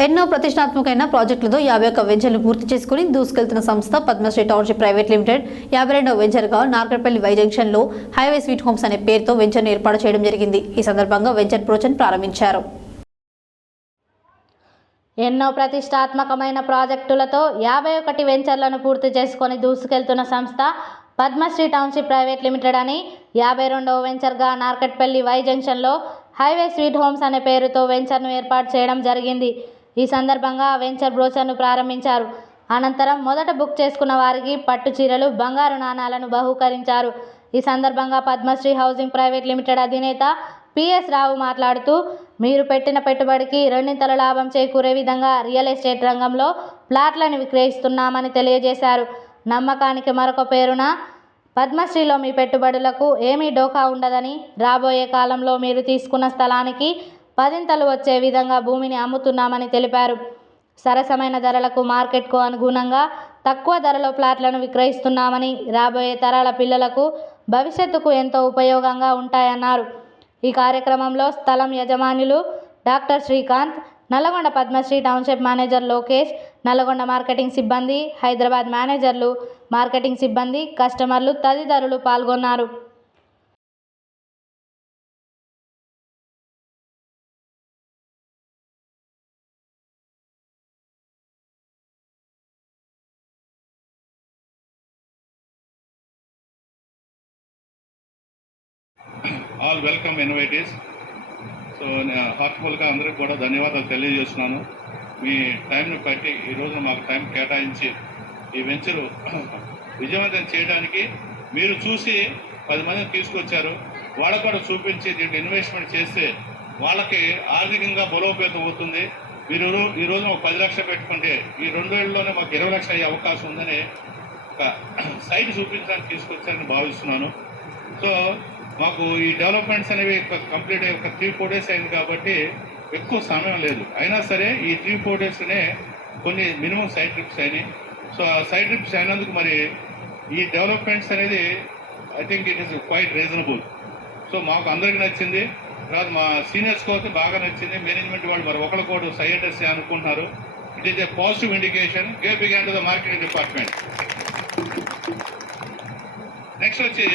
ఎన్నో ప్రతిష్టాత్మకమైన ప్రాజెక్టులతో 51 వెంచర్లు పూర్తి చేసుకుని దూసుకెళ్తున్న సంస్థ పద్మశ్రీ టౌన్షిప్ ప్రైవేట్ లిమిటెడ్ 52వ వెంచర్గా నార్కట్పల్లి వై జంక్షన్లో హైవే స్వీట్ హోమ్స్ అనే పేరుతో వెంచర్ను ఏర్పాటు చేయడం జరిగింది. ఈ సందర్భంగా వెంచర్ ప్రోజన్ ప్రారంభించారు. ఎన్నో ప్రతిష్టాత్మకమైన ప్రాజెక్టులతో 51 వెంచర్లను పూర్తి చేసుకొని దూసుకెళ్తున్న సంస్థ పద్మశ్రీ టౌన్షిప్ ప్రైవేట్ లిమిటెడ్ అని 52వ వెంచర్గా నార్కట్పల్లి వై జంక్షన్లో హైవే స్వీట్ హోమ్స్ అనే పేరుతో వెంచర్ను ఏర్పాటు చేయడం జరిగింది. ఈ సందర్భంగా వెంచర్ బ్రోచర్ను ప్రారంభించారు. అనంతరం మొదట బుక్ చేసుకున్న వారికి పట్టు చీరలు, బంగారు నాణాలను బహూకరించారు. ఈ సందర్భంగా పద్మశ్రీ హౌసింగ్ ప్రైవేట్ లిమిటెడ్ అధినేత పిఎస్ రావు మాట్లాడుతూ, మీరు పెట్టిన పెట్టుబడికి రెండింతల లాభం చేకూరే విధంగా రియల్ ఎస్టేట్ రంగంలో ప్లాట్లను విక్రయిస్తున్నామని తెలియజేశారు. నమ్మకానికి మరొక పేరున పద్మశ్రీలో మీ పెట్టుబడులకు ఏమీ డోకా ఉండదని, రాబోయే కాలంలో మీరు తీసుకున్న స్థలానికి 10 వచ్చే విధంగా భూమిని అమ్ముతున్నామని తెలిపారు. సరసమైన ధరలకు మార్కెట్కు అనుగుణంగా తక్కువ ధరలో ప్లాట్లను విక్రయిస్తున్నామని, రాబోయే తరాల పిల్లలకు భవిష్యత్తుకు ఎంతో ఉపయోగంగా ఉంటాయన్నారు. ఈ కార్యక్రమంలో స్థలం యజమానులు doctor Srikanth, Nalgonda Padmashri township manager Lokesh, Nalgonda marketing సిబ్బంది, హైదరాబాద్ మేనేజర్లు, మార్కెటింగ్ సిబ్బంది, కస్టమర్లు తదితరులు పాల్గొన్నారు. All welcome invitees. సో హార్ట్ఫుల్గా అందరికీ కూడా ధన్యవాదాలు తెలియజేస్తున్నాను. మీ టైంను బట్టి ఈరోజు మాకు టైం కేటాయించి ఈ వెంచరు విజయవంతం చేయడానికి మీరు చూసి 10 మందిని తీసుకొచ్చారు. వాళ్ళకు కూడా చూపించి దీంట్లో ఇన్వెస్ట్మెంట్ చేస్తే వాళ్ళకి ఆర్థికంగా బలోపేతం అవుతుంది. మీరు ఈరోజు ఒక 10 లక్షలు పెట్టుకుంటే ఈ 2 ఏళ్ళలోనే మాకు 20 లక్షలు అయ్యే అవకాశం ఉందని ఒక సైట్ చూపించడానికి తీసుకొచ్చారని భావిస్తున్నాను. సో మాకు ఈ డెవలప్మెంట్స్ అనేవి కంప్లీట్ అయ్యి ఒక 3-4 డేస్ అయింది కాబట్టి ఎక్కువ సమయం లేదు. అయినా సరే ఈ 3-4 డేస్నే కొన్ని మినిమం సైడ్ ట్రిప్స్ అయినాయి. సో ఆ సైడ్ ట్రిప్స్ అయినందుకు మరి ఈ డెవలప్మెంట్స్ అనేది I think it is quite reasonable. So మాకు అందరికీ నచ్చింది. తర్వాత మా సీనియర్స్కి అయితే బాగా నచ్చింది. మేనేజ్మెంట్ వాళ్ళు మరి ఒకరికోడు సైఎడ్ఎస్ అనుకుంటున్నారు. It is a positive indication. Give big hand to the marketing department. Next వచ్చి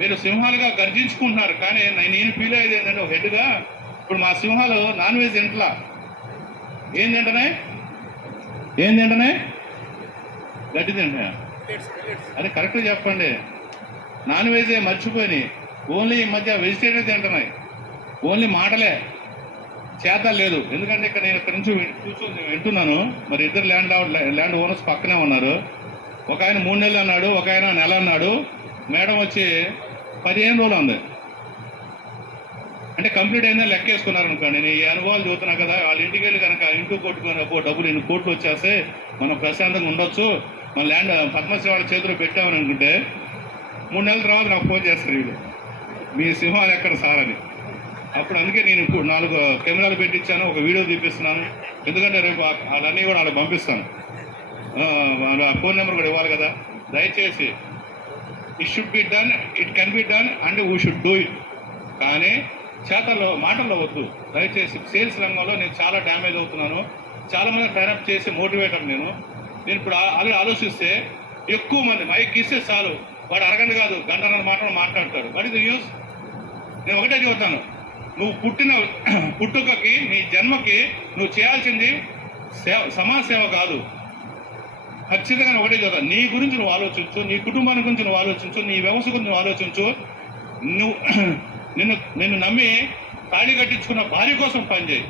మీరు సింహాలుగా గర్జించుకుంటున్నారు, కానీ నేను ఫీల్ అయ్యేది ఏంటంటే ఒక హెడ్గా ఇప్పుడు మా సింహాలు నాన్ వెజ్ తింటలా. ఏం తింటనే గడ్డి తింటున్నాయా? అది కరెక్ట్గా చెప్పండి. నాన్ వెజే మర్చిపోయి ఓన్లీ ఈ మధ్య వెజిటేరియన్ తింటున్నాయి. ఓన్లీ మాటలే, చేత లేదు. ఎందుకంటే ఇక్కడ నేను ఇక్కడ నుంచి కూర్చొని వింటున్నాను. మరి ఇద్దరు ల్యాండ్ ఓనర్స్ పక్కనే ఉన్నారు. ఒక ఆయన 3 నెలలు అన్నాడు, ఒక ఆయన నెల అన్నాడు. మేడం వచ్చి 15 రోజులు ఉంది. అంటే కంప్లీట్ అయిందని లెక్కేసుకున్నారు అనుకోండి. నేను ఈ అనుభవాలు చూస్తున్నా కదా. వాళ్ళ ఇంటికి వెళ్ళి కనుక ఇంటూ కొట్టుకొని డబ్బులు 2 కోట్లు వచ్చేస్తే మనం ప్రశాంతంగా ఉండొచ్చు. మన ల్యాండ్ పద్మశ్రీ వాళ్ళ చేతిలో పెట్టామని అనుకుంటే 3 నెలల తర్వాత నాకు ఫోన్ చేస్తారు వీళ్ళు, మీ సింహాలు ఎక్కడ సార్ అని. అప్పుడు అందుకే నేను 4 కెమెరాలు పెట్టించాను, ఒక వీడియో తీపిస్తున్నాను. ఎందుకంటే రేపు వాళ్ళన్నీ కూడా వాళ్ళకి పంపిస్తాను. ఫోన్ నెంబర్ కూడా ఇవ్వాలి కదా. దయచేసి it should be done, it can be done and we should do it. కానీ మాటల్లో వద్దు దయచేసి. సేల్స్ రంగంలో నేను చాలా డ్యామేజ్ అవుతున్నాను. చాలామంది ట్రైనప్ చేసి మోటివేటర్ నేను ఇప్పుడు అలా ఆలోచిస్తే ఎక్కువ మంది మైక్ ఇస్తే చాలు, వాడు అరగంట కాదు గంటన్నర మాటలు మాట్లాడతాడు. What is the use? నేను ఒకటే చెబుతాను, నువ్వు పుట్టిన పుట్టుకకి, నీ జన్మకి నువ్వు చేయాల్సింది సమాజ సేవ కాదు. ఖచ్చితంగా ఒకటే చెబుతాను, నీ గురించి నువ్వు ఆలోచించు, నీ కుటుంబాన్ని గురించి నువ్వు ఆలోచించు, నీ వ్యవస్థ గురించి నువ్వు ఆలోచించు. నిన్ను నమ్మి తాళి కట్టించుకున్న భార్య కోసం పనిచేయి,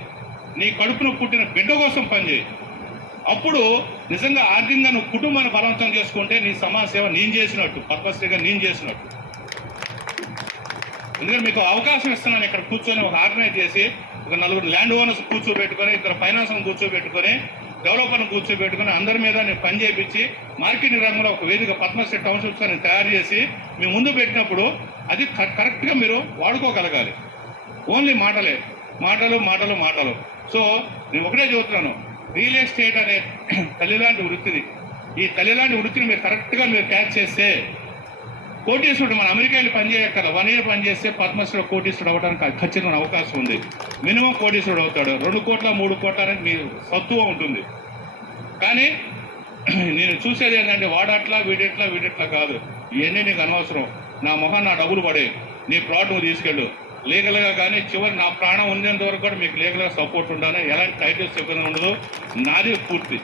నీ కడుపును పుట్టిన బిడ్డ కోసం పనిచేయి. అప్పుడు నిజంగా ఆర్థికంగా నువ్వు కుటుంబాన్ని బలవంతం చేసుకుంటే నీ సమాజ సేవ నేను చేసినట్టు, పద్మశ్రీగా నేను చేసినట్టు. ఎందుకంటే మీకు అవకాశం ఇస్తున్నాను. ఇక్కడ కూర్చొని ఒక ఆర్గనైజ్ చేసి ఒక 4 ల్యాండ్ ఓనర్స్ కూర్చోబెట్టుకొని, 2 ఫైనాన్స్ను కూర్చోబెట్టుకొని, డెవలపర్ను కూర్చోబెట్టుకొని, అందరి మీద నేను పని చేయించి మార్కెటింగ్ రంగంలో ఒక వేదిక పద్మశ్రీ టౌన్షిప్స్ అని తయారు చేసి మీ ముందు పెట్టినప్పుడు అది కరెక్ట్గా మీరు వాడుకోగలగాలి. ఓన్లీ మాటలు. సో నేను ఒకటే చెబుతున్నాను, రియల్ ఎస్టేట్ అనే తల్లిలాంటి వృత్తిని, ఈ తల్లిలాంటి వృత్తిని మీరు కరెక్ట్గా మీరు క్యాచ్ చేస్తే కోటీశ్వరుడు మన అమెరికా వెళ్ళి పనిచేయక్కల 1 year పనిచేస్తే పద్మశ్రీ కోటీశ్వరుడు అవ్వడానికి ఖచ్చితంగా అవకాశం ఉంది. మినిమం కోటీశ్వరుడు అవుతాడు. 2 కోట్ల 3 కోట్ల అనేది మీ సత్తువ ఉంటుంది. కానీ నేను చూసేది ఏంటంటే వాడట్లా వీడెట్లా కాదు. ఇవన్నీ నీకు అనవసరం. నా మొహం నా డబ్బులు పడే, నీ ప్లాట్ నువ్వు తీసుకెళ్ళు లీగల్గా. కానీ చివరి నా ప్రాణం ఉండేంత వరకు కూడా మీకు లీగల్గా సపోర్ట్ ఉండాలి. ఎలాంటి టైటిల్స్ ఇబ్బంది ఉండదు. నాది పూర్తి.